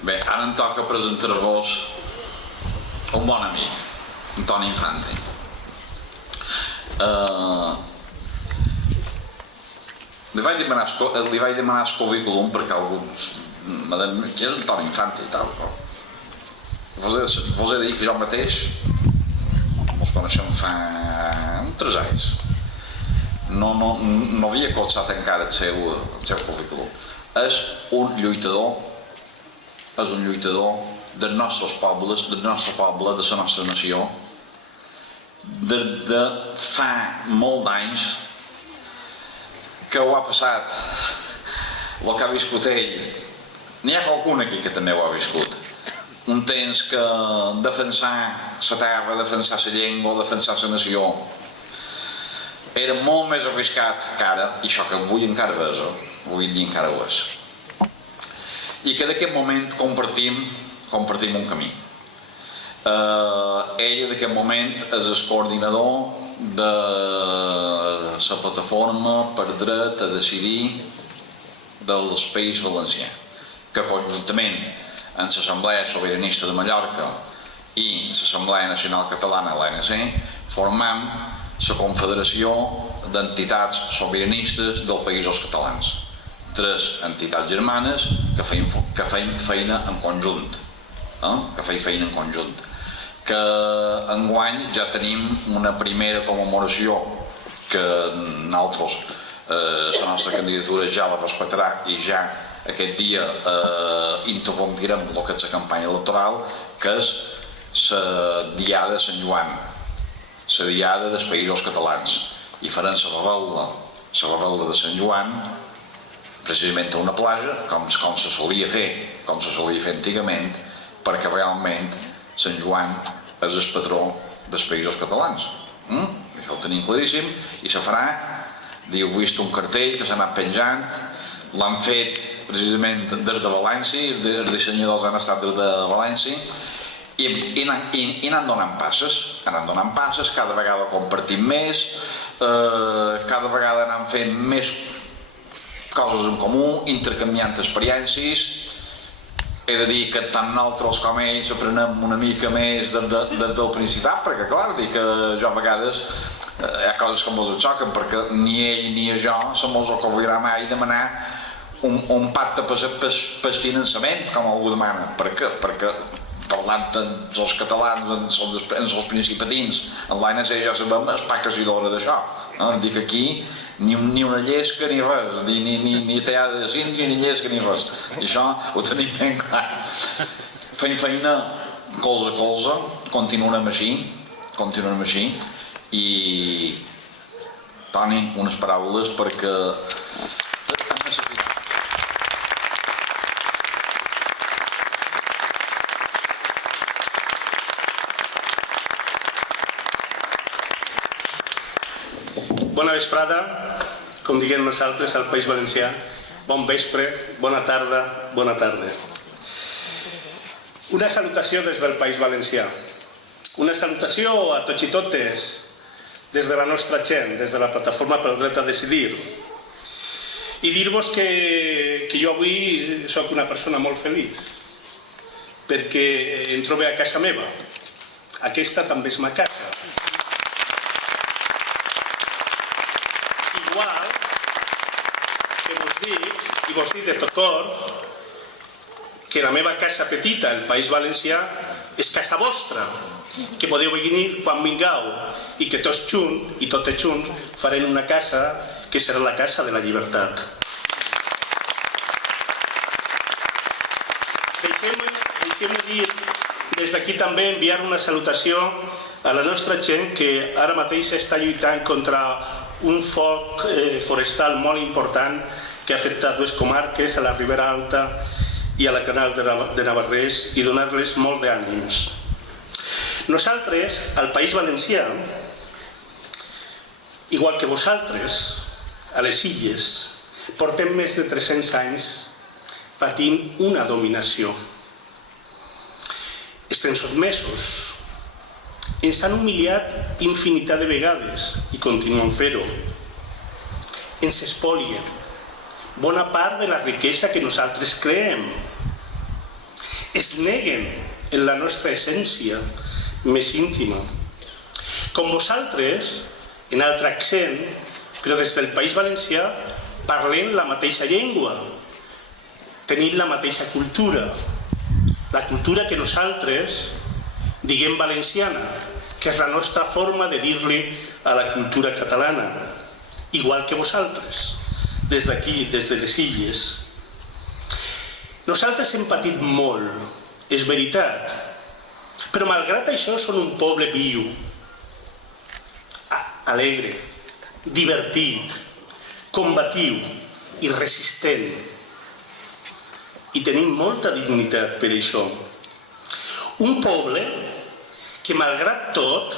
Bé, ara em toca presentar-vos un bon amic, Antoni Infante. Li vaig demanar el currículum perquè algú m'ha dit que és Antoni Infante i tal. Vos he dit que jo mateix ens coneixem fa 3 anys. No havia colzat encara el seu currículum. És un lluitador dels nostres pobles, del nostre poble, de la nostra nació, de fa molt d'anys que ho ha passat, el que ha viscut ell. N'hi ha qualcun aquí que també ho ha viscut. Un temps que defensar la terra, defensar la llengua, defensar la nació era molt més arriscat que ara, i això que avui encara és, avui en dia encara ho és. I que d'aquest moment compartim un camí. Ell d'aquest moment és el coordinador de la plataforma per dret a decidir del País Valencià, que conjuntament amb l'Assemblea Sobiranista de Mallorca i l'Assemblea Nacional Catalana, l'ANC, formam la Confederació d'Entitats Sobiranistes del Països Catalans. 3 entitats germanes que feien feina en conjunt, que enguany ja tenim una primera commemoració que nosaltres, la nostra candidatura ja la respectarà i ja aquest dia interrompirem el que és la campanya electoral, que és la Diada de Sant Joan, la Diada dels Països Catalans, i farem la revetlla de Sant Joan precisament a una plaja, com se solia fer antigament, perquè realment Sant Joan és el patró dels Països Catalans. Això ho tenim claríssim, i se farà. Heu vist un cartell que s'ha anat penjant, l'han fet precisament des de València, els dissenyadors han estat des de València, i anem donant passes, cada vegada compartim més, cada vegada anem fent més coses en comú, intercanviant experiències. He de dir que tant nosaltres com ells aprenem una mica més des del Principat, perquè clar, dic que jo a vegades hi ha coses que mos xoquen, perquè ni ell ni jo se mos ocorrirà mai demanar un pacte per finançament, com algú demana. Per què? Perquè parlant amb els catalans, amb els principatins, en l'ANC ja sabem el pa casidora d'això. Dic aquí ni una llesca ni res, ni teada de síndria ni llesca ni res, i això ho tenim ben clar. Fem feina colze a colze, continuarem així, i Toni, unes paraules perquè Bona vesprada, com diguem nosaltres al País Valencià. Bon vespre, bona tarda, bona tarda. Una salutació des del País Valencià. Una salutació a tots i totes des de la nostra gent, des de la Plataforma pel Dret a Decidir. I dir-vos que jo avui soc una persona molt feliç, perquè em trobo a casa meva. Aquesta també és ma casa. I vos dic de tot cor que la meva casa petita, el País Valencià, és casa vostra, que podeu venir quan vingueu i que tots junts i totes junts farem una casa que serà la casa de la llibertat. Deixeu-me dir des d'aquí també enviar una salutació a la nostra gent que ara mateix està lluitant contra un foc forestal molt important que ha afectat 2 comarques, a la Ribera Alta i a la Canal de Navarrés, i donar-les molt d'ànims. Nosaltres, al País Valencià, igual que vosaltres, a les Illes, portem més de 300 anys patint una dominació. Estem sotmesos. Ens han humiliat infinitat de vegades i continuen fer-ho. Ens espolien bona part de la riquesa que nosaltres creem. es neguen en la nostra essència més íntima. Com vosaltres, en altre accent, però des del País Valencià parlem la mateixa llengua, tenim la mateixa cultura, la cultura que nosaltres diguem valenciana, que és la nostra forma de dir-li a la cultura catalana, igual que vosaltres, des d'aquí, des de les Illes. Nosaltres hem patit molt, és veritat, però malgrat això són un poble viu, alegre, divertit, combatiu i resistent. I tenim molta dignitat per això. Un poble que malgrat tot,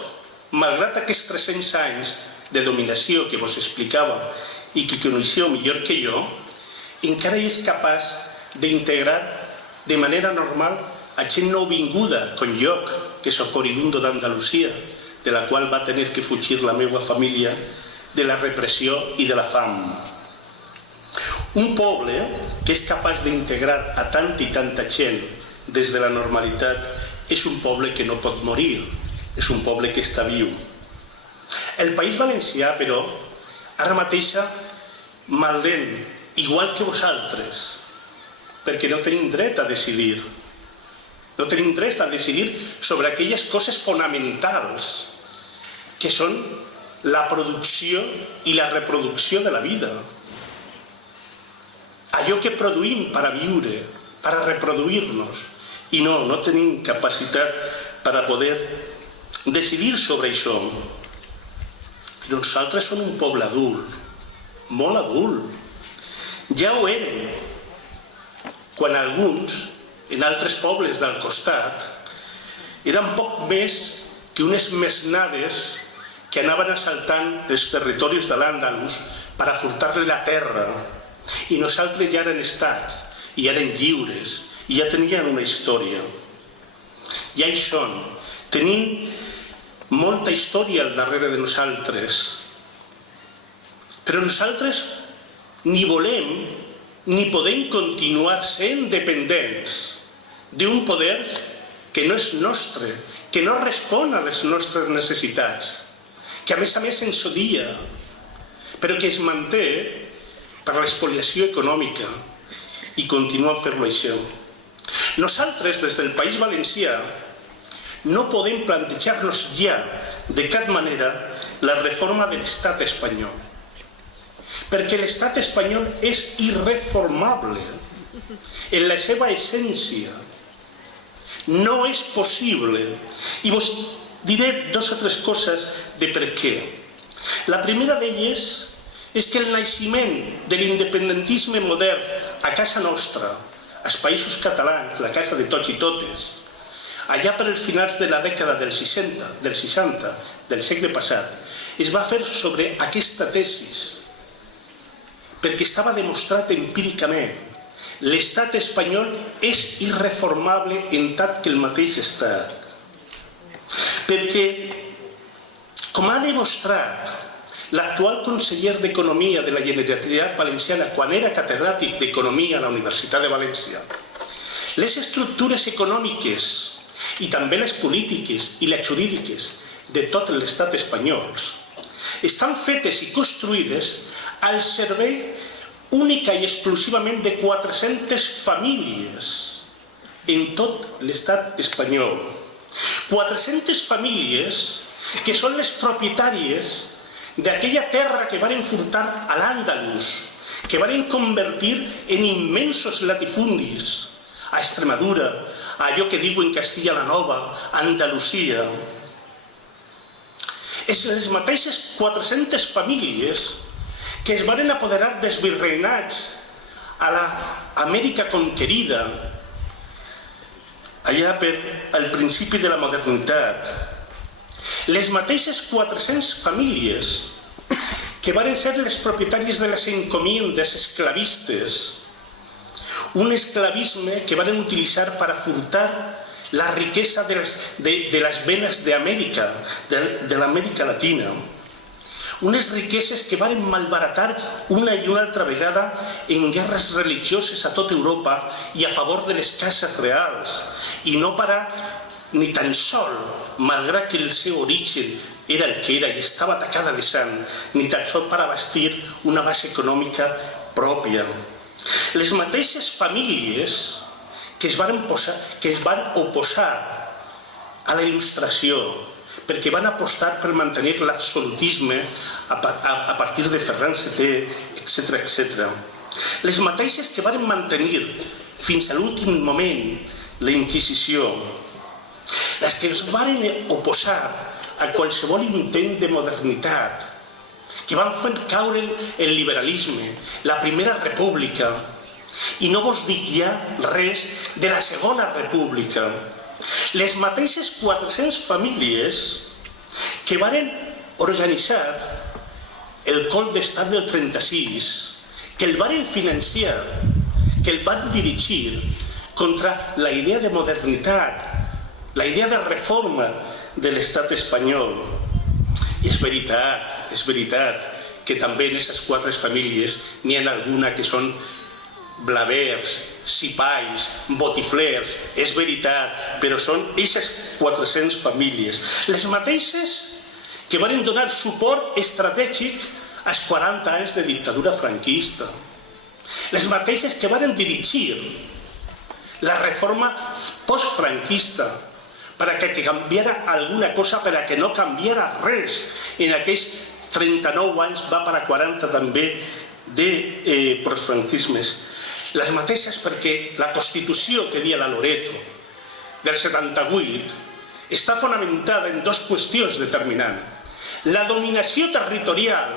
malgrat aquests 300 anys de dominació que vos explicava i que coneixeu millor que jo, encara és capaç d'integrar de manera normal a gent nouvinguda, com jo, que soc oriundo d'Andalusia, de la qual va tenir que fugir la meva família de la repressió i de la fam. Un poble que és capaç d'integrar a tanta i tanta gent des de la normalitat és un poble que no pot morir, és un poble que està viu. El País Valencià, però, ara mateixa maldent, igual que vosaltres, perquè no tenim dret a decidir. No tenim dret a decidir sobre aquelles coses fonamentals que són la producció i la reproducció de la vida. Allò que produïm per a viure, per a reproduir-nos. I no tenim capacitat per a poder decidir sobre això. Però nosaltres som un poble adult, molt adult. Ja ho érem, quan alguns, en altres pobles del costat, eren poc més que unes mesnades que anaven assaltant els territoris de l'Àndalus per a furtar-li la terra. I nosaltres ja eren estats, i ja eren lliures, i ja tenien una història. Ja hi són. Tenim molta història al darrere de nosaltres. Però nosaltres ni volem ni podem continuar sent dependents d'un poder que no és nostre, que no respon a les nostres necessitats, que a més ens odia, però que es manté per l'espoliació econòmica i continua a fer-lo això. Nosaltres, des del País Valencià, no podem plantejar-nos ja de cap manera la reforma de l'estat espanyol, perquè l'estat espanyol és irreformable en la seva essència. No és possible. I vos diré 2 o 3 coses de per què. La primera d'elles és que el naixement de l'independentisme modern a casa nostra, als països catalans, la casa de tots i totes, allà per els finals de la dècada dels 60 del segle passat, es va fer sobre aquesta tesis, perquè estava demostrat empíricament. L'estat espanyol és irreformable en tant que el mateix estat. Perquè, com ha demostrat l'actual conseller d'Economia de la Generalitat Valenciana quan era catedràtic d'Economia a la Universitat de València, les estructures econòmiques i també les polítiques i les jurídiques de tot l'estat espanyol estan fetes i construïdes al servei única i exclusivament de 400 famílies en tot l'estat espanyol. 400 famílies que són les propietàries d'aquella terra que varen furtar a l'Àndalus, que varen convertir en immensos latifundis a Extremadura, a allò que diuen Castilla la Nova, a Andalusia. És les mateixes 400 famílies que es varen apoderar dels virreinats a l'Amèrica conquerida, allà per al principi de la modernitat. Les mateixes 400 famílies que varen ser les propietàries de les encomiendes esclavistes, un esclavisme que varen utilitzar per a furtar la riquesa de les venes d'Amèrica, de l'Amèrica Latina. unes riqueses que varen malbaratar una i una altra vegada en guerres religioses a tota Europa i a favor de les cases reals, i no parar ni tan sol, malgrat que el seu origen era el que era i estava tacada de sang, ni tan sol per abastir una base econòmica pròpia. Les mateixes famílies que es van oposar a la il·lustració, perquè van apostar per mantenir l'absolutisme a partir de Ferran VII, etc. Les mateixes que van mantenir fins a l'últim moment la Inquisició, les que es van oposar a qualsevol intent de modernitat, que van fer caure el liberalisme, la Primera República, i no vos dic ja res de la Segona República. Les mateixes 400 famílies que varen organitzar el cop d'estat del 36, que el varen financiar, que el van dirigir contra la idea de modernitat, la idea de reforma de l'estat espanyol. I és veritat que també en aquestes 4 famílies n'hi ha alguna que són blavers, sipais, botiflers, és veritat, però són aquestes 400 famílies. Les mateixes que van donar suport estratègic als 40 anys de dictadura franquista. Les mateixes que van dirigir la reforma postfranquista perquè canviara alguna cosa, perquè no canviara res. En aquells 39 anys va per a 40 també de postfranquismes. Les mateixes perquè la Constitució que dia la Loreto del 78 està fonamentada en 2 qüestions determinants: la dominació territorial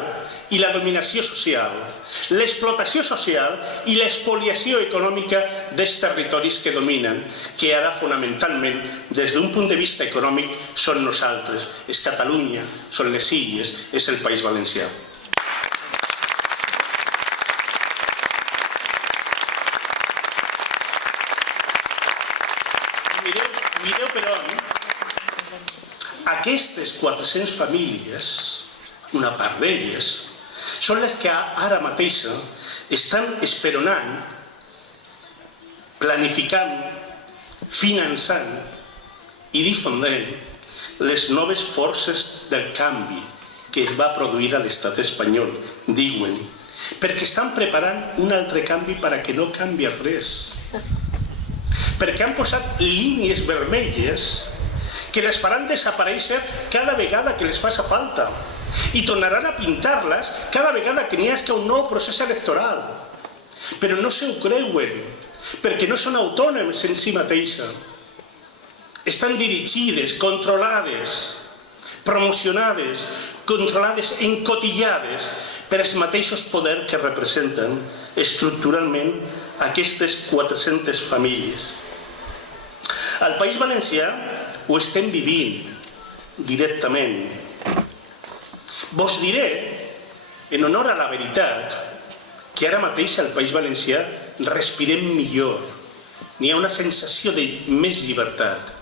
i la dominació social, l'explotació social i l'espoliació econòmica dels territoris que dominen, que ara fonamentalment des d'un punt de vista econòmic són nosaltres, és Catalunya, són les Illes, és el País Valencià. Mireu, però, aquestes 400 famílies, una part d'elles, són les que ara mateix estan esperonant, planificant, finançant i difondent les noves forces del canvi que es va produir a l'estat espanyol, diuen, perquè estan preparant un altre canvi perquè no canvi res. Perquè han posat línies vermelles que les faran desaparèixer cada vegada que les faci falta i tornaran a pintar-les cada vegada que n'hi hagi un nou procés electoral. Però no se ho creuen, perquè no són autònomes en si mateixes. Estan dirigides, controlades, promocionades, controlades, encotillades per els mateixos poders que representen estructuralment aquestes 400 famílies. Al País Valencià ho estem vivint directament. Vos diré, en honor a la veritat, que ara mateix al País Valencià respirem millor. N'hi ha una sensació de més llibertat.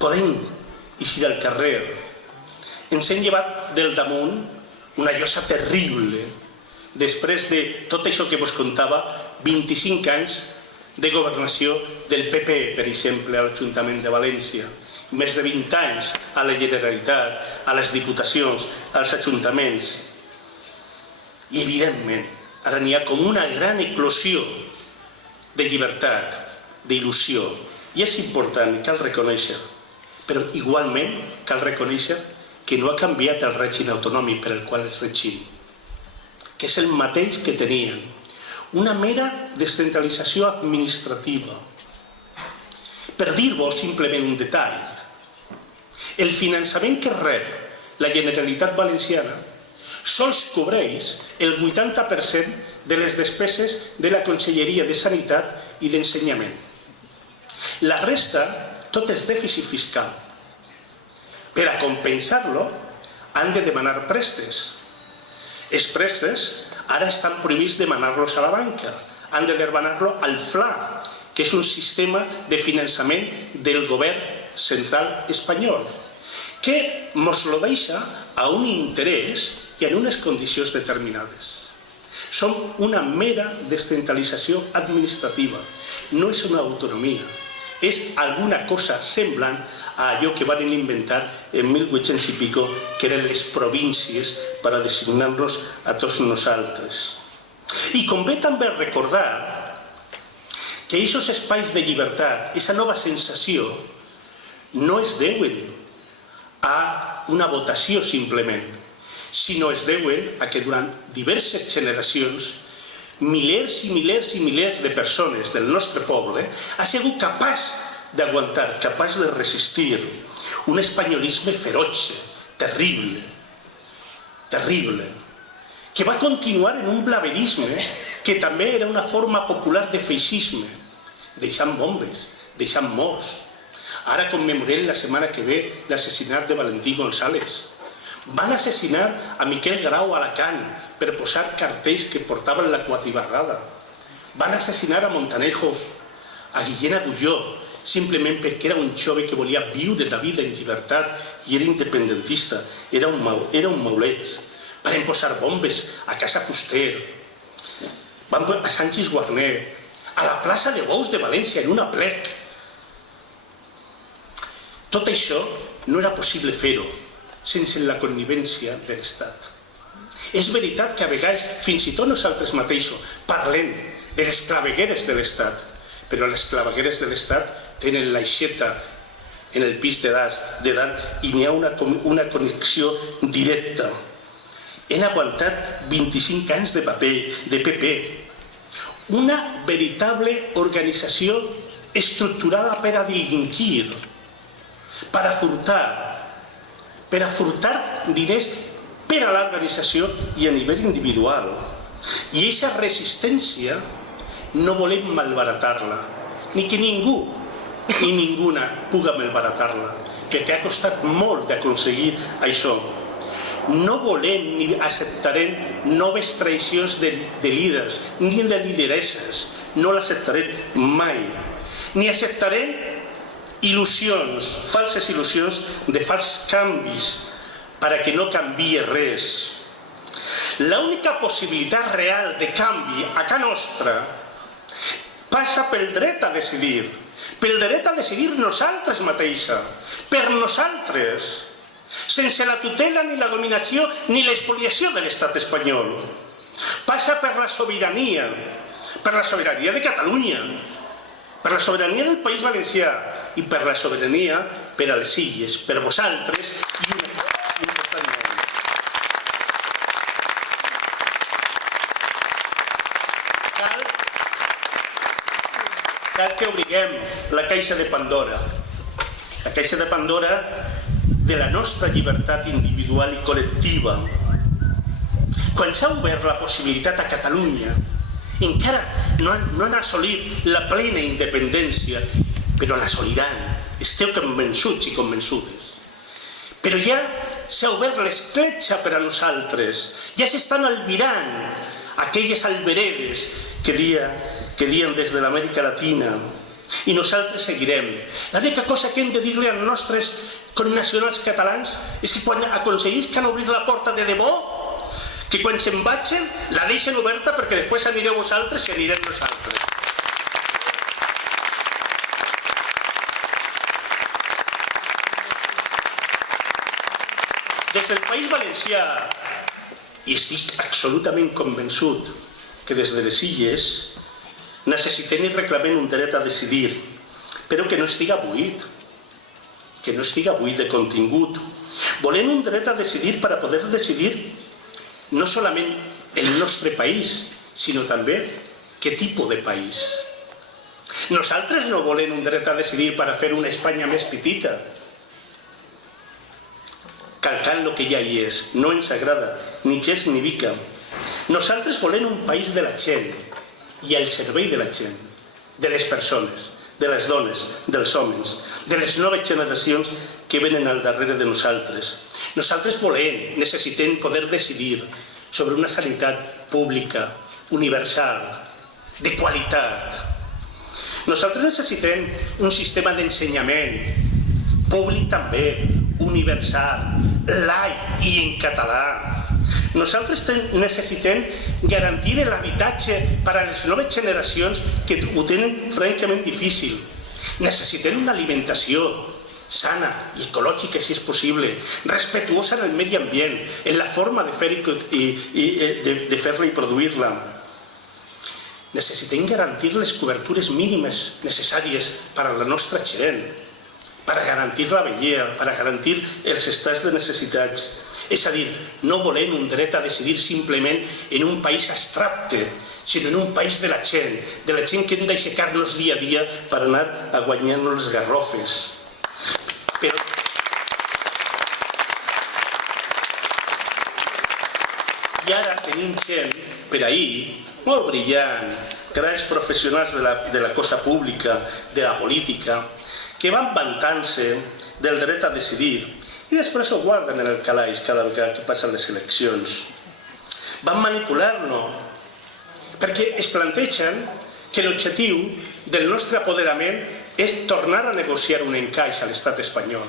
Podem eixir al carrer. Ens hem llevat del damunt una llosa terrible. Després de tot això que vos contava, 25 anys de governació del PP, per exemple, a l'Ajuntament de València, més de 20 anys a la Generalitat, a les diputacions, als ajuntaments. I, evidentment, ara n'hi ha com una gran eclosió de llibertat, d'il·lusió. I és important, cal reconèixer, però igualment cal reconèixer que no ha canviat el règim autonòmic per el qual es regim, que és el mateix que tenien. Una mera descentralització administrativa. Per dir-vos simplement un detall, el finançament que rep la Generalitat Valenciana sols cobreix el 80% de les despeses de la Conselleria de Sanitat i d'Ensenyament. La resta, tot és dèficit fiscal. Per a compensar-lo, han de demanar préstecs. Els préstecs ara estan prohibits demanar-los a la banca. Han de demanar-lo al FLA, que és un sistema de finançament del govern central espanyol, que mos lo deixa a un interès i en unes condicions determinades. Som una mera descentralització administrativa, no és una autonomia, és alguna cosa semblant a allò que van inventar en 1800 i pico, que eren les províncies per a designar-nos a tots nosaltres. I convé també recordar que aquests espais de llibertat, aquesta nova sensació, no es deuen a una votació simplement, sinó es deuen a que durant diverses generacions milers i milers i milers de persones del nostre poble ha sigut capaç d'aguantar, capaç de resistir un espanyolisme feroce, terrible, terrible, que va continuar en un blaverisme que també era una forma popular de feixisme, deixant bombes, deixant morts. Ara commemorem la setmana que ve l'assassinat de Valentí González. Van assassinar a Miquel Grau a Alacant per posar cartells que portaven la quatribarrada. Van assassinar a Montanejos, a Guillén Agulló, simplement perquè era un jove que volia viure la vida en llibertat i era independentista, era un maulet. Van posar bombes a Casa Fuster, a Sánchez Guarner, a la plaça de Bous de València, en una plec. Tot això no era possible fer-ho sense la connivència de l'Estat. És veritat que a vegades, fins i tot nosaltres mateixos, parlem de les clavegueres de l'Estat, però les clavegueres de l'Estat tenen l'aixeta en el pis de dalt i n'hi ha una connexió directa. Hem aguantat 25 anys de PP, una veritable organització estructurada per a delinquir, per a furtar diners per a l'organització i a nivell individual. I aquesta resistència no volem malbaratar-la, ni que ningú ni ninguna puga malbaratar-la, perquè ha costat molt d'aconseguir això. No volem ni acceptarem noves traïcions de líders, ni de lideresses, no l'acceptarem mai. Ni acceptarem il·lusions, falses il·lusions de falsos canvis perquè no canvie res. L'única possibilitat real de canvi a casa nostra passa pel dret a decidir, pel dret a decidir nosaltres mateixes, per nosaltres, sense la tutela ni la dominació ni l'espoliació de l'estat espanyol. Passa per la sobirania de Catalunya, per la sobirania del País Valencià i per la sobirania per a les Illes, per vosaltres i importantment. Cal que obriguem la caixa de Pandora, la caixa de Pandora de la nostra llibertat individual i col·lectiva. Quan s'ha obert la possibilitat a Catalunya, encara no han assolit la plena independència, però l'assoliran, esteu convençuts i convençudes. Però ja s'ha obert l'escletxa per a nosaltres, ja s'estan albirant aquelles alberedes que dien des de l'Amèrica Latina, i nosaltres seguirem. L'única cosa que hem de dir-li als nostres connacionals catalans és que quan aconseguisquen obrir la porta de debò, que quan se'n vagin la deixen oberta perquè després anireu vosaltres i anirem nosaltres. Des del País Valencià, i estic absolutament convençut que des de les Illes necessitem i reclamem un dret a decidir, però que no estiga buit, de contingut. Volem un dret a decidir per a poder decidir no solament el nostre país, sinó també què tipus de país. Nosaltres no volem un dret a decidir per a fer una Espanya més petita, calcant el que ja hi és. No ens agrada, ni gens ni mica. Nosaltres volem un país de la gent i al servei de la gent, de les persones, de les dones, dels homes, de les noves generacions que venen al darrere de nosaltres. Nosaltres volem, necessitem poder decidir sobre una sanitat pública, universal, de qualitat. Nosaltres necessitem un sistema d'ensenyament públic també, universal, laic i en català. Nosaltres necessitem garantir l'habitatge per a les noves generacions que ho tenen francament difícil. Necessitem una alimentació sana i ecològica, si és possible, respectuosa en el medi ambient, en la forma de fer-la i produir-la. Necessitem garantir les cobertures mínimes necessàries per a la nostra gent, per a garantir la vellea, per a garantir els estats de necessitats. És a dir, no volem un dret a decidir simplement en un país abstracte, sinó en un país de la gent que hem d'aixecar-nos dia a dia per anar a guanyar-nos les garrofes. I ara tenim gent per ahir molt brillant, grans professionals de la cosa pública, de la política, que van vantant-se del dret a decidir i després ho guarden en el calaix cada vegada que passen les eleccions. Van manipular-nos perquè es plantegen que l'objectiu del nostre apoderament és tornar a negociar un encaix a l'estat espanyol.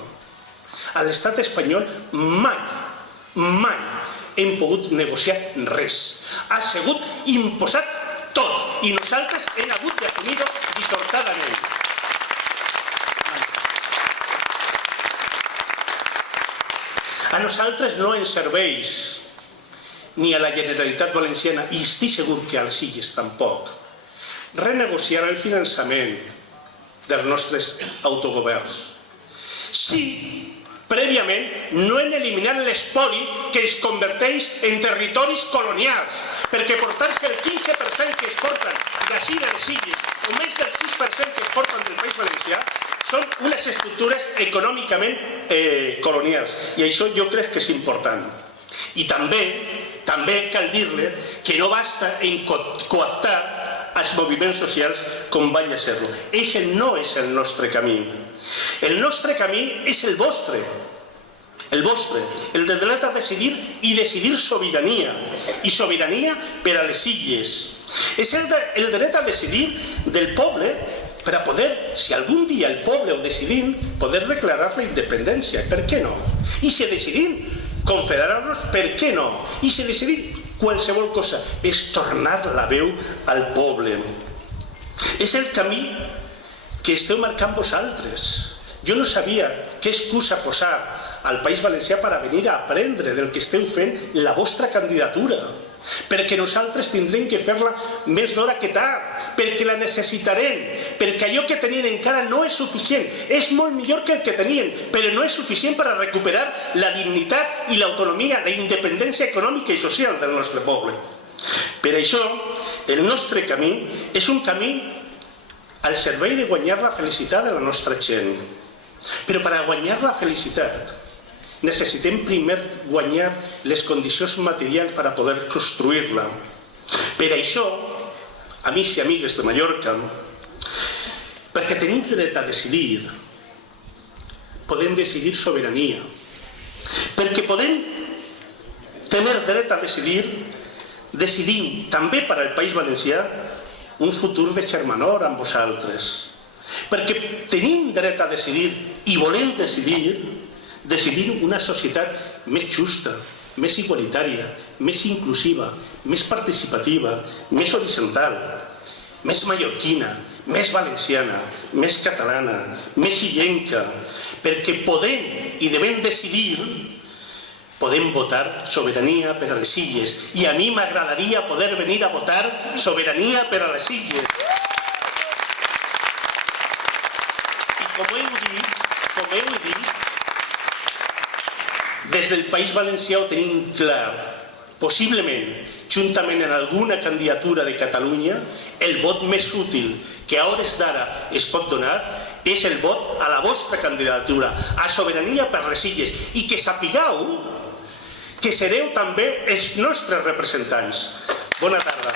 A l'estat espanyol mai hem pogut negociar res. Ha sigut imposat tot i nosaltres hem hagut d'assumir-ho dissortadament. A nosaltres no ens serveix, ni a la Generalitat Valenciana, i estic segur que a les Illes tampoc, renegociar el finançament dels nostres autogoverns. Si prèviament no hem eliminat l'espoli que es converteix en territoris colonials, perquè portar-se el 15% que es porten d'ací de les Illes o més del 6% que es porten del País Valencià són unes estructures econòmicament colonials i això jo crec que és important. I també cal dir-li que no basta en coaptar els moviments socials com vaya a ser-lo. Eixe no és el nostre camí. El nostre camí és el vostre, el de dret a decidir i decidir sobirania, i sobirania per a les Illes. És el dret a decidir del poble per a poder, si algun dia el poble ho decidim, poder declarar la independència. Per què no? I si decidim confederar-nos, per què no? I si decidim qualsevol cosa, és tornar la veu al poble. És el camí que esteu marcant vosaltres. Jo no sabia què excusa posar al País Valencià per a venir a aprendre del que esteu fent la vostra candidatura, perquè nosaltres tindrem que fer-la més d'hora que tard, perquè la necessitarem, perquè allò que tenien encara no és suficient, és molt millor que el que tenien, però no és suficient per a recuperar la dignitat i l'autonomia, la independència econòmica i social del nostre poble. Per això, el nostre camí és un camí al servei de guanyar la felicitat de la nostra gent. Però per a guanyar la felicitat necessitem primer guanyar les condicions materials per a poder construir-la. Per això, amics i amigues de Mallorca, perquè tenim dret a decidir, podem decidir sobirania. Perquè podem tenir dret a decidir, decidim també per al País Valencià un futur de germanor amb vosaltres. Perquè tenim dret a decidir i volem decidir una societat més justa, més igualitària, més inclusiva, més participativa, més horitzontal, més mallorquina, més valenciana, més catalana, més illenca, perquè podem i devem decidir, podem votar sobirania per a les Illes. I a mi m'agradaria poder venir a votar sobirania per a les Illes. I com heu dit, des del País Valencià ho tenim clar. Possiblement, juntament en alguna candidatura de Catalunya, el vot més útil que a hores d'ara es pot donar és el vot a la vostra candidatura, a sobirania per les Illes. I que sapigueu que sereu també els nostres representants. Bona tarda.